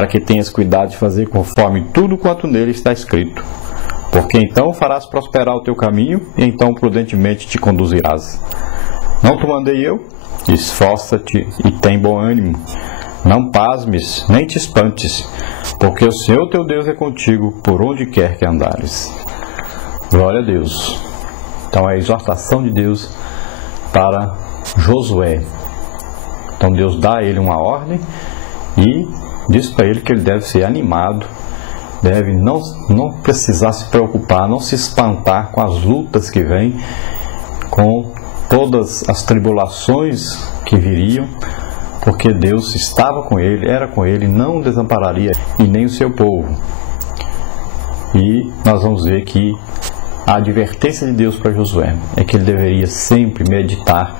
para que tenhas cuidado de fazer conforme tudo quanto nele está escrito. Porque então farás prosperar o teu caminho, e então prudentemente te conduzirás. Não te mandei eu? Esforça-te e tem bom ânimo. Não pasmes, nem te espantes, porque o Senhor teu Deus é contigo por onde quer que andares. Glória a Deus. Então é a exortação de Deus para Josué. Então Deus dá a ele uma ordem e diz para ele que ele deve ser animado, deve não precisar se preocupar, não se espantar com as lutas que vêm, com todas as tribulações que viriam, porque Deus estava com ele, era com ele, não desampararia e nem o seu povo. E nós vamos ver que a advertência de Deus para Josué é que ele deveria sempre meditar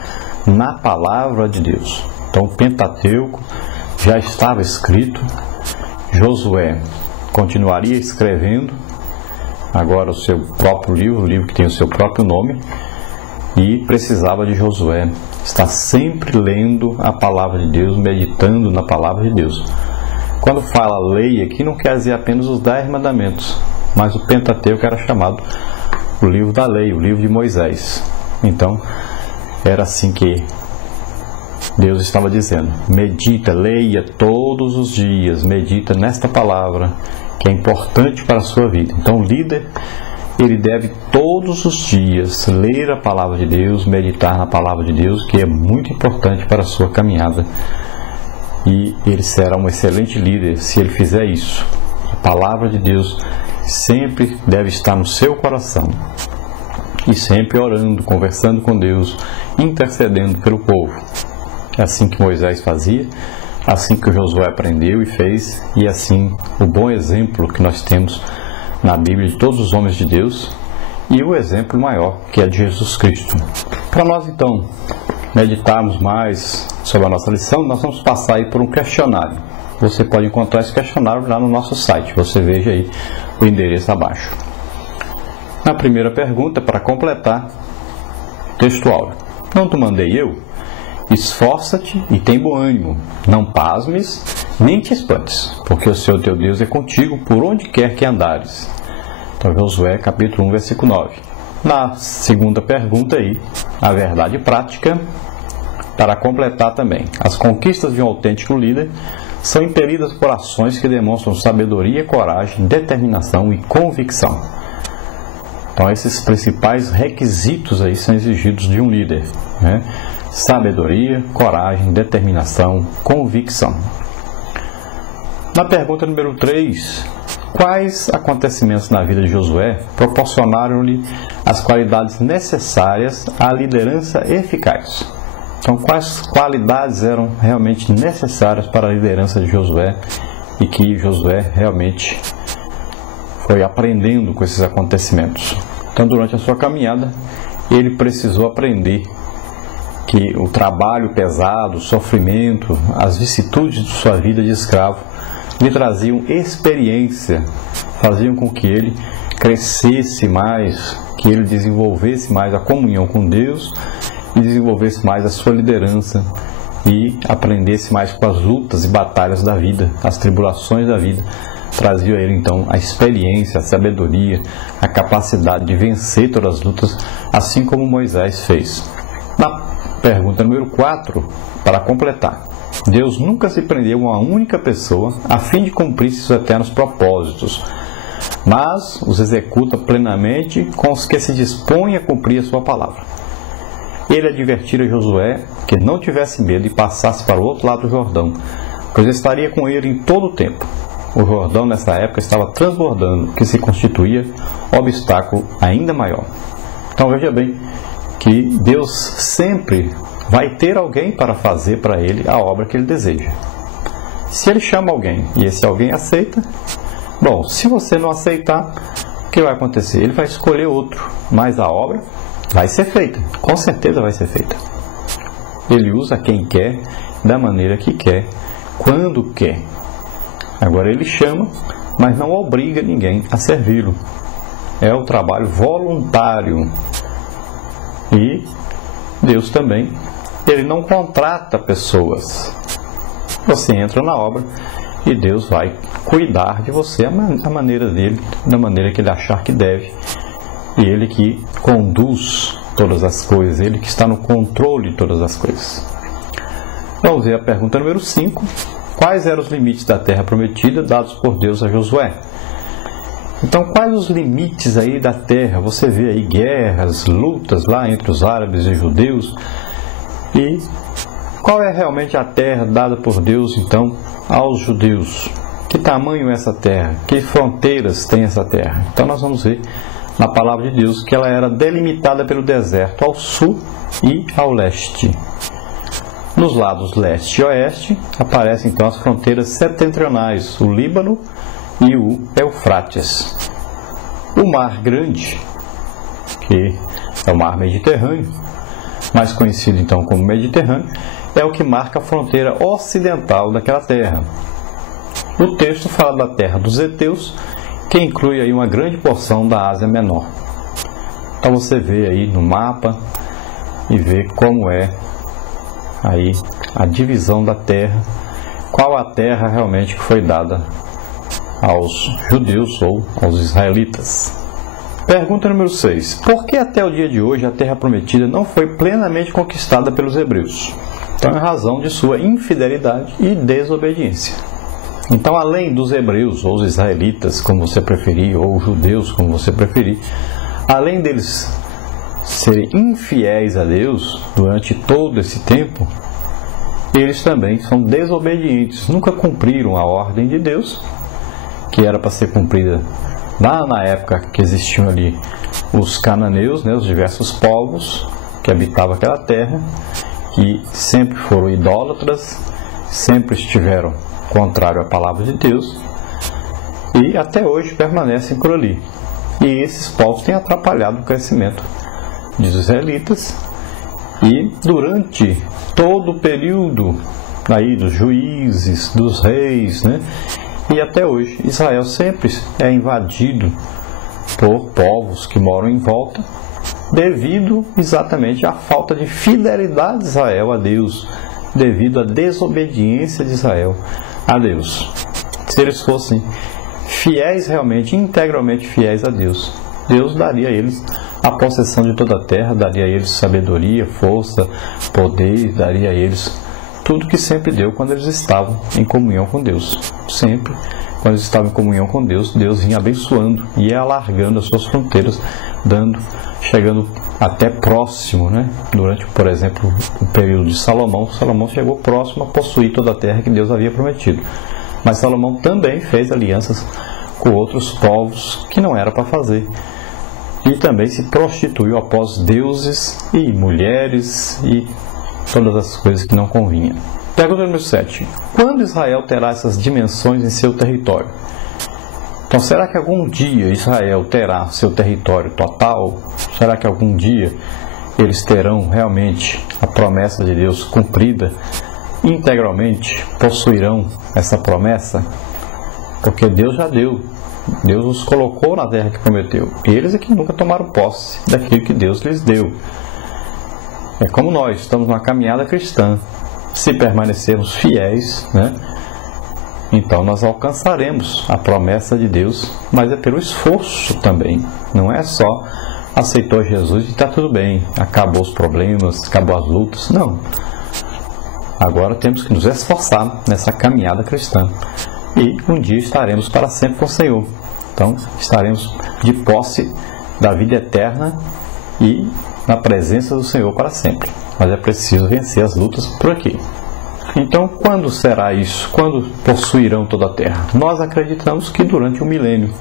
na palavra de Deus. Então o Pentateuco já estava escrito, Josué continuaria escrevendo agora o seu próprio livro, o livro que tem o seu próprio nome, e precisava de Josué estar sempre lendo a palavra de Deus, meditando na palavra de Deus. Quando fala lei aqui, não quer dizer apenas os 10 mandamentos, mas o Pentateuco era chamado o livro da lei, o livro de Moisés. Então, era assim que Deus estava dizendo: medita, leia todos os dias, medita nesta palavra, que é importante para a sua vida. Então, o líder, ele deve todos os dias ler a palavra de Deus, meditar na palavra de Deus, que é muito importante para a sua caminhada. E ele será um excelente líder se ele fizer isso. A palavra de Deus sempre deve estar no seu coração. E sempre orando, conversando com Deus, intercedendo pelo povo. É assim que Moisés fazia, assim que Josué aprendeu e fez, e assim o bom exemplo que nós temos na Bíblia de todos os homens de Deus, e o exemplo maior, que é de Jesus Cristo. Para nós então meditarmos mais sobre a nossa lição, nós vamos passar aí por um questionário. Você pode encontrar esse questionário lá no nosso site, você veja aí o endereço abaixo. Na primeira pergunta, para completar, textual: não te mandei eu? Esforça-te e tem bom ânimo, não pasmes, nem te espantes, porque o Senhor teu Deus é contigo por onde quer que andares. Então, Josué capítulo 1, versículo 9. Na segunda pergunta aí, a verdade prática, para completar também: as conquistas de um autêntico líder são impelidas por ações que demonstram sabedoria, coragem, determinação e convicção. Então, esses principais requisitos aí são exigidos de um líder, né? Sabedoria, coragem, determinação, convicção. Na pergunta número 3, quais acontecimentos na vida de Josué proporcionaram-lhe as qualidades necessárias à liderança eficaz? Então, quais qualidades eram realmente necessárias para a liderança de Josué e que Josué realmente foi aprendendo com esses acontecimentos? Então, durante a sua caminhada, ele precisou aprender que o trabalho pesado, o sofrimento, as vicissitudes de sua vida de escravo lhe traziam experiência, faziam com que ele crescesse mais, que ele desenvolvesse mais a comunhão com Deus e desenvolvesse mais a sua liderança e aprendesse mais com as lutas e batalhas da vida, as tribulações da vida. Trazia a ele então a experiência, a sabedoria, a capacidade de vencer todas as lutas, assim como Moisés fez. Na pergunta número 4, para completar: Deus nunca se prendeu a uma única pessoa a fim de cumprir seus eternos propósitos, mas os executa plenamente com os que se dispõem a cumprir a sua palavra. Ele advertira Josué que não tivesse medo e passasse para o outro lado do Jordão, pois estaria com ele em todo o tempo. O Jordão nessa época estava transbordando, que se constituía obstáculo ainda maior. Então veja bem que Deus sempre vai ter alguém para fazer para ele a obra que ele deseja. Se ele chama alguém e esse alguém aceita, bom, se você não aceitar, o que vai acontecer? Ele vai escolher outro, mas a obra vai ser feita, com certeza vai ser feita. Ele usa quem quer, da maneira que quer, quando quer. Agora ele chama, mas não obriga ninguém a servi-lo. É o trabalho voluntário. E Deus também, ele não contrata pessoas. Você entra na obra e Deus vai cuidar de você da maneira dele, da maneira que ele achar que deve, e ele que conduz todas as coisas, ele que está no controle de todas as coisas. Vamos ver a pergunta número 5. Quais eram os limites da terra prometida dados por Deus a Josué? Então, quais os limites aí da terra? Você vê aí guerras, lutas lá entre os árabes e os judeus. E qual é realmente a terra dada por Deus, então, aos judeus? Que tamanho é essa terra? Que fronteiras tem essa terra? Então, nós vamos ver na palavra de Deus que ela era delimitada pelo deserto ao sul e ao leste. Nos lados leste e oeste aparecem então as fronteiras setentrionais, o Líbano e o Eufrates. O Mar Grande, que é o Mar Mediterrâneo, mais conhecido então como Mediterrâneo, é o que marca a fronteira ocidental daquela terra. O texto fala da terra dos heteus, que inclui aí uma grande porção da Ásia Menor. Então você vê aí no mapa e vê como é aí a divisão da terra, qual a terra realmente que foi dada aos judeus ou aos israelitas. Pergunta número 6. Por que até o dia de hoje a terra prometida não foi plenamente conquistada pelos hebreus? Então, em razão de sua infidelidade e desobediência. Então, além dos hebreus, ou os israelitas, como você preferir, ou os judeus, como você preferir, além deles serem infiéis a Deus durante todo esse tempo, eles também são desobedientes, nunca cumpriram a ordem de Deus, que era para ser cumprida lá na época que existiam ali os cananeus, né, os diversos povos que habitavam aquela terra, que sempre foram idólatras, sempre estiveram contrário à palavra de Deus e até hoje permanecem por ali. E esses povos têm atrapalhado o crescimento dos israelitas, e durante todo o período aí dos juízes, dos reis, né, e até hoje Israel sempre é invadido por povos que moram em volta, devido exatamente à falta de fidelidade de Israel a Deus, devido à desobediência de Israel a Deus. Se eles fossem fiéis realmente, integralmente fiéis a Deus, Deus daria a eles a possessão de toda a terra, daria a eles sabedoria, força, poder, daria a eles tudo que sempre deu quando eles estavam em comunhão com Deus. Sempre, quando eles estavam em comunhão com Deus, Deus vinha abençoando, ia alargando as suas fronteiras, chegando até próximo, né? Durante, por exemplo, o período de Salomão, Salomão chegou próximo a possuir toda a terra que Deus havia prometido. Mas Salomão também fez alianças com outros povos que não era para fazer. E também se prostituiu após deuses e mulheres e todas as coisas que não convinham. Pergunta número 7. Quando Israel terá essas dimensões em seu território? Então, será que algum dia Israel terá seu território total? Será que algum dia eles terão realmente a promessa de Deus cumprida integralmente? Possuirão essa promessa? Porque Deus já deu. Deus os colocou na terra que prometeu. Eles é que nunca tomaram posse daquilo que Deus lhes deu. É como nós, estamos numa caminhada cristã. Se permanecermos fiéis, né, então nós alcançaremos a promessa de Deus, mas é pelo esforço também. Não é só aceitou Jesus e está tudo bem, acabou os problemas, acabou as lutas. Não. Agora temos que nos esforçar nessa caminhada cristã. E um dia estaremos para sempre com o Senhor. Então estaremos de posse da vida eterna e na presença do Senhor para sempre. Mas é preciso vencer as lutas por aqui. Então, quando será isso? Quando possuirão toda a terra? Nós acreditamos que durante o milênio,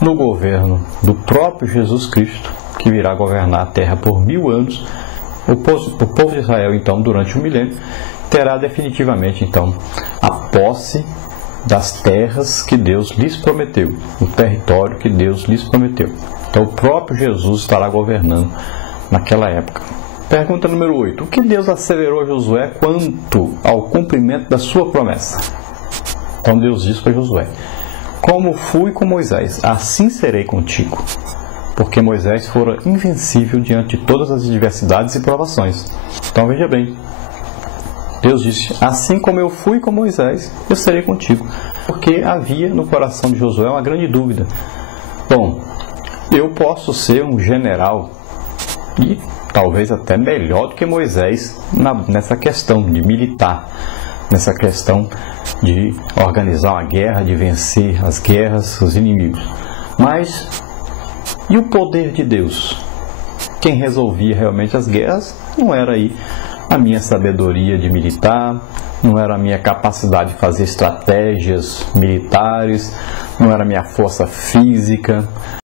no governo do próprio Jesus Cristo, que virá governar a terra por 1000 anos, o povo de Israel, então, durante o milênio, terá definitivamente, então, a posse das terras que Deus lhes prometeu, o território que Deus lhes prometeu. Então, o próprio Jesus estará governando naquela época. Pergunta número 8. O que Deus asseverou a Josué quanto ao cumprimento da sua promessa? Então Deus disse para Josué: como fui com Moisés, assim serei contigo. Porque Moisés fora invencível diante de todas as adversidades e provações. Então veja bem, Deus disse: assim como eu fui com Moisés, eu serei contigo. porque havia no coração de Josué uma grande dúvida. Bom, eu posso ser um general e talvez até melhor do que Moisés nessa questão de militar, nessa questão de organizar uma guerra, de vencer as guerras, os inimigos. Mas e o poder de Deus? Quem resolvia realmente as guerras não era aí a minha sabedoria de militar, não era a minha capacidade de fazer estratégias militares, não era a minha força física.